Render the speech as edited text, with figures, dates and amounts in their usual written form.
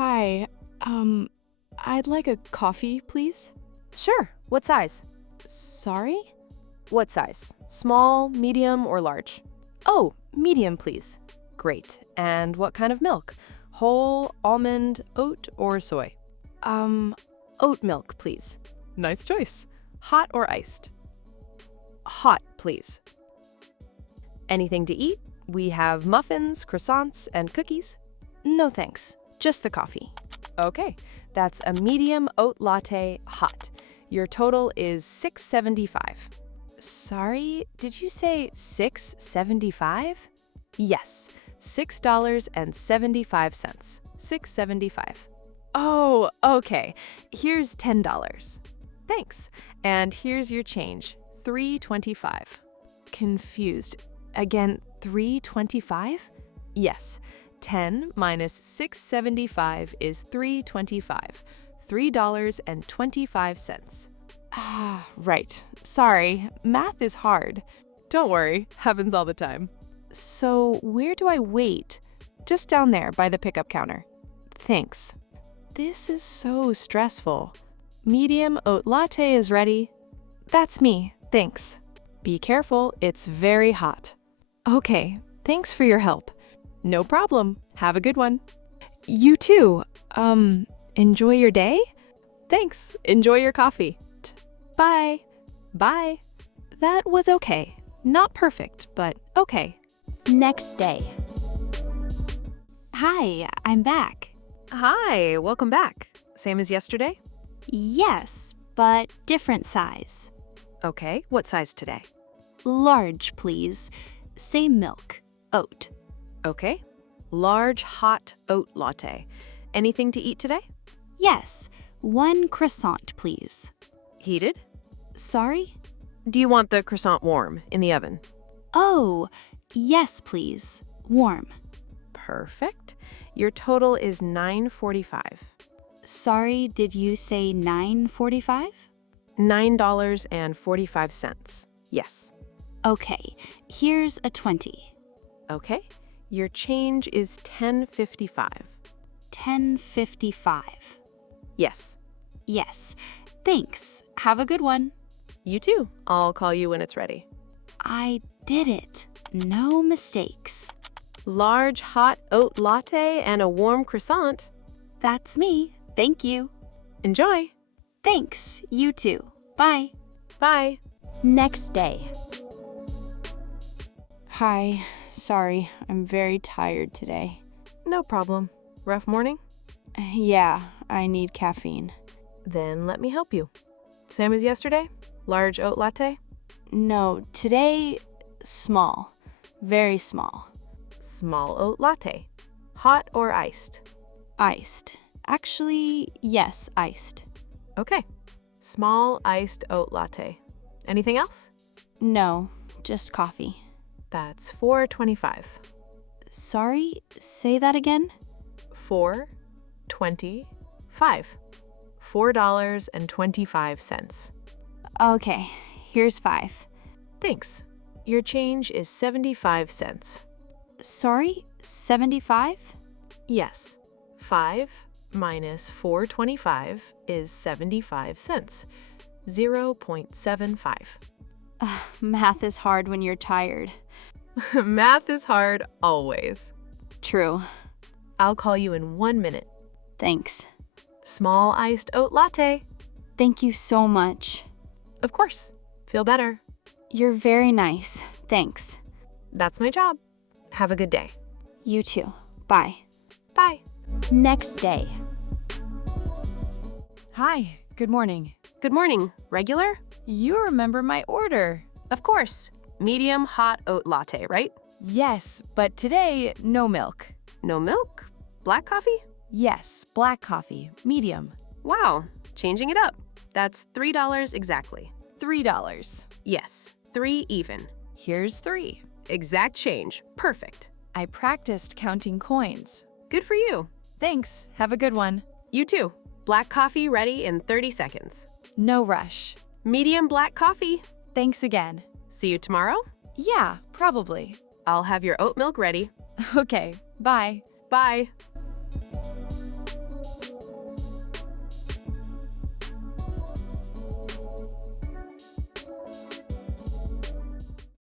Hi, I'd like a coffee, please. Sure. What size? Sorry? What size? Small, medium, or large? Oh, medium, please. Great. And what kind of milk? Whole, almond, oat, or soy? Oat milk, please. Nice choice. Hot or iced? Hot, please. Anything to eat? We have muffins, croissants, and cookies. No thanks, just the coffee. Okay, that's a medium oat latte hot. Your total is $6.75. Sorry, did you say $6.75? Yes, $6.75. $6.75. Oh, okay. Here's $10. Thanks. And here's your change, $3.25. Confused. Again, $3.25? Yes, 10 minus $6.75 is $3.25. $3.25. Ah, right. Sorry, math is hard. Don't worry, happens all the time. So, where do I wait? Just down there by the pickup counter. Thanks. This is so stressful. Medium oat latte is ready. That's me, thanks. Be careful, it's very hot. Okay, thanks for your help. No problem. Have a good one. You too. Enjoy your day? Thanks. Enjoy your coffee. Bye. Bye. That was okay. Not perfect, but okay. Next day. Hi, I'm back. Hi, welcome back. Same as yesterday? Yes, but different size. Okay, what size today? Large, please. Same milk. Oat. Okay. Large hot oat latte. Anything to eat today? Yes, one croissant, please. Heated? Sorry? Do you want the croissant warm in the oven? Oh, yes, please. Warm. Perfect. Your total is $9.45. Sorry, did you say $9.45? $9.45. Yes. Okay, here's a 20. Okay. Your change is $10.55. $10.55. Yes. Yes. Thanks. Have a good one. You too. I'll call you when it's ready. I did it. No mistakes. Large hot oat latte and a warm croissant. That's me. Thank you. Enjoy. Thanks. You too. Bye. Bye. Next day. Hi, sorry, I'm very tired today. No problem. Rough morning? Yeah, I need caffeine. Then let me help you. Same as yesterday? Large oat latte? No, today, small. Very small. Small oat latte. Hot or iced? Iced. Actually, yes, iced. Okay. Small iced oat latte. Anything else? No, just coffee. That's $4.25. Sorry, say that again? $4.25. $4.25. Okay, here's 5. Thanks. Your change is 75 cents. Sorry, 75? Yes. 5 minus $4.25 is 75 cents. 0.75. Math is hard when you're tired. Math is hard always. True. I'll call you in 1 minute. Thanks. Small iced oat latte. Thank you so much. Of course. Feel better. You're very nice. Thanks. That's my job. Have a good day. You too. Bye. Bye. Next day. Hi, good morning. Good morning. Regular? You remember my order. Of course. Medium hot oat latte, right? Yes, but today, no milk. No milk? Black coffee? Yes, black coffee, medium. Wow. Changing it up. That's $3 exactly. $3. Yes. 3 even. Here's 3. Exact change. Perfect. I practiced counting coins. Good for you. Thanks, have a good one. You too. Black coffee ready in 30 seconds. No rush. Medium black coffee. Thanks again. See you tomorrow? Yeah, probably. I'll have your oat milk ready. Okay, bye. Bye.